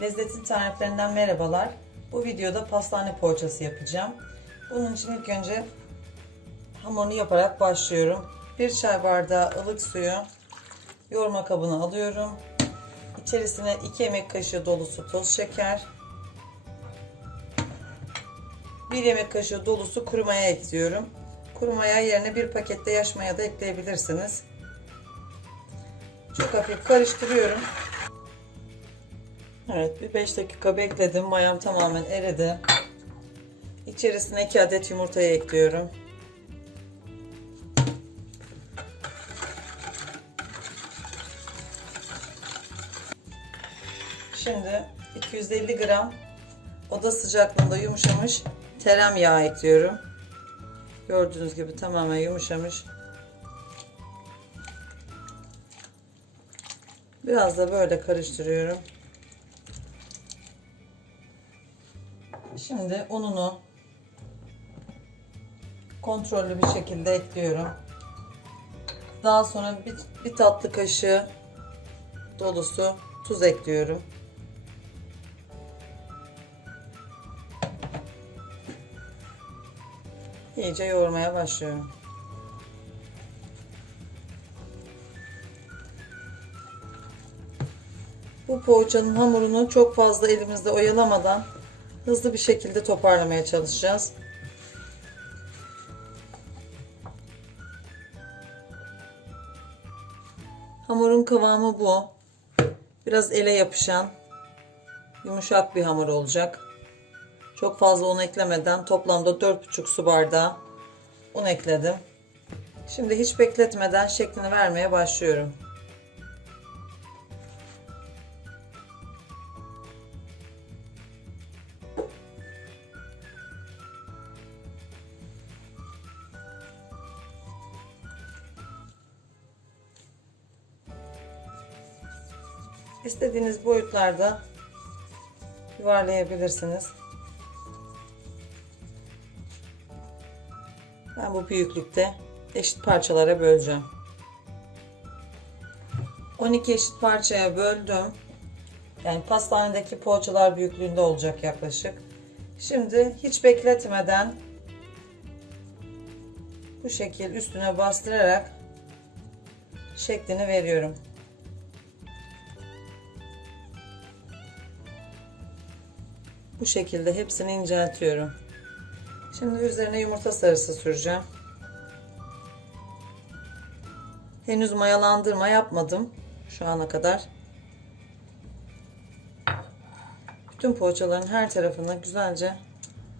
Lezzetin tariflerinden merhabalar. Bu videoda pastane poğaçası yapacağım. Bunun için ilk önce hamurunu yaparak başlıyorum. Bir çay bardağı ılık suyu yoğurma kabına alıyorum. İçerisine 2 yemek kaşığı dolusu toz şeker, 1 yemek kaşığı dolusu kuru maya ekliyorum. Kuru maya yerine bir pakette yaş maya da ekleyebilirsiniz. Çok hafif karıştırıyorum. Evet bir 5 dakika bekledim. Mayam tamamen eridi. İçerisine 2 adet yumurtayı ekliyorum. Şimdi 250 gram oda sıcaklığında yumuşamış tereyağı ekliyorum. Gördüğünüz gibi tamamen yumuşamış. Biraz da böyle karıştırıyorum. Şimdi ununu kontrollü bir şekilde ekliyorum. Daha sonra bir, bir tatlı kaşığı dolusu tuz ekliyorum. İyice yoğurmaya başlıyorum. Bu poğaçanın hamurunu çok fazla elimizde oyalamadan hızlı bir şekilde toparlamaya çalışacağız. Hamurun kıvamı bu. Biraz ele yapışan yumuşak bir hamur olacak. Çok fazla un eklemeden toplamda 4,5 su bardağı un ekledim. Şimdi hiç bekletmeden şeklini vermeye başlıyorum. İstediğiniz boyutlarda yuvarlayabilirsiniz. Ben bu büyüklükte eşit parçalara böleceğim. 12 eşit parçaya böldüm. Yani pastanedeki poğaçalar büyüklüğünde olacak yaklaşık. Şimdi hiç bekletmeden bu şekil üstüne bastırarak şeklini veriyorum. Bu şekilde hepsini inceltiyorum. Şimdi üzerine yumurta sarısı süreceğim. Henüz mayalandırma yapmadım şu ana kadar. Bütün poğaçaların her tarafına güzelce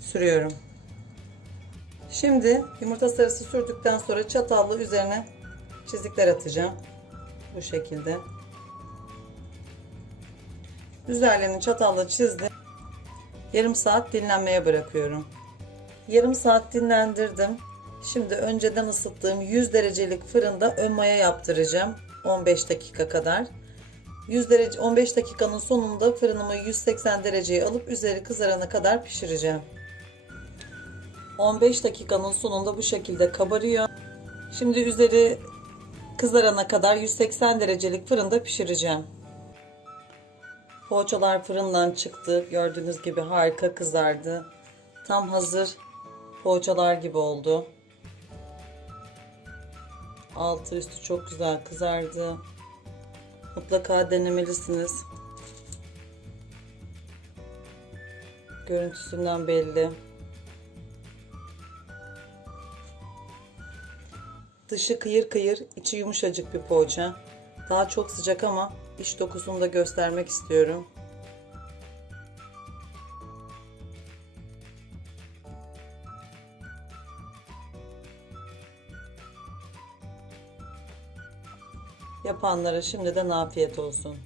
sürüyorum. Şimdi yumurta sarısı sürdükten sonra çatalla üzerine çizikler atacağım. Bu şekilde. Üzerlerini çatalla çizdim. Yarım saat dinlenmeye bırakıyorum. Yarım saat dinlendirdim. Şimdi önceden ısıttığım 100 derecelik fırında ön maya yaptıracağım. 15 dakika kadar. 100 derece 15 dakikanın sonunda fırınımı 180 dereceye alıp üzeri kızarana kadar pişireceğim. 15 dakikanın sonunda bu şekilde kabarıyor. Şimdi üzeri kızarana kadar 180 derecelik fırında pişireceğim. Poğaçalar fırından çıktı. Gördüğünüz gibi harika kızardı. Tam hazır poğaçalar gibi oldu. Altı üstü çok güzel kızardı. Mutlaka denemelisiniz. Görüntüsünden belli. Dışı kıyır kıyır, içi yumuşacık bir poğaça. Daha çok sıcak ama iç dokusunu da göstermek istiyorum. Yapanlara şimdiden afiyet olsun.